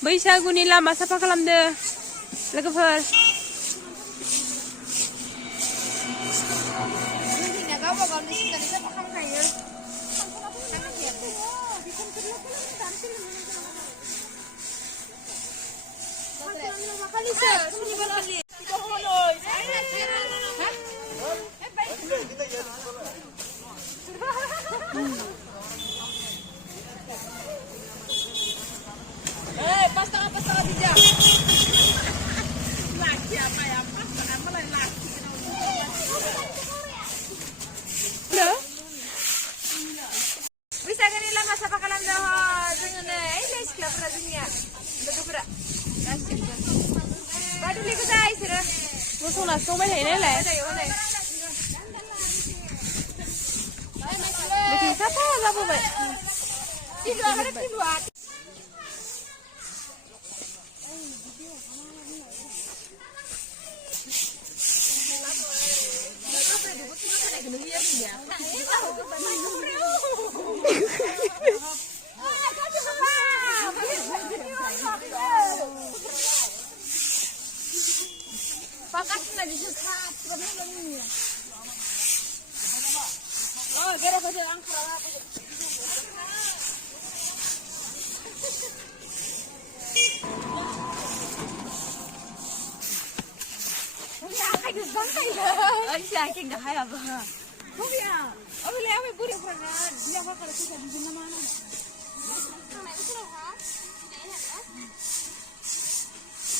बैसागुनि लामा साफा खालामदो लोगोफोर। Pas-tengah bijak. Laki apa ya? Pas-tengah mulai laki. Bisa kan ini lama siapa kalam dah dengan ini sekolah peradunya betul-betul kasih baru lihat saya sih musuh langsung main ini lah betul siapa lah bu bet itu ada di luar Pakat lagi sekat, oh, kira kira angker apa? Akin dah hai apa? Oh ya, oh le ame puri pernah dia apa kalau kita di mana?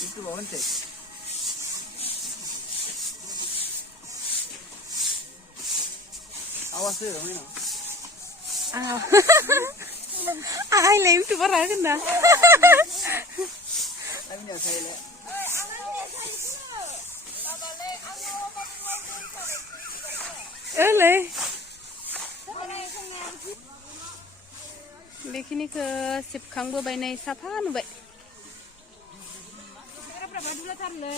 Itu bontek. Awas ya, mana? Ai le YouTuber kan dah. Tapi ni saya le. Oleh. Begini ke sip kang bo bay nay sapa nu bay. Berapa dulu tar le.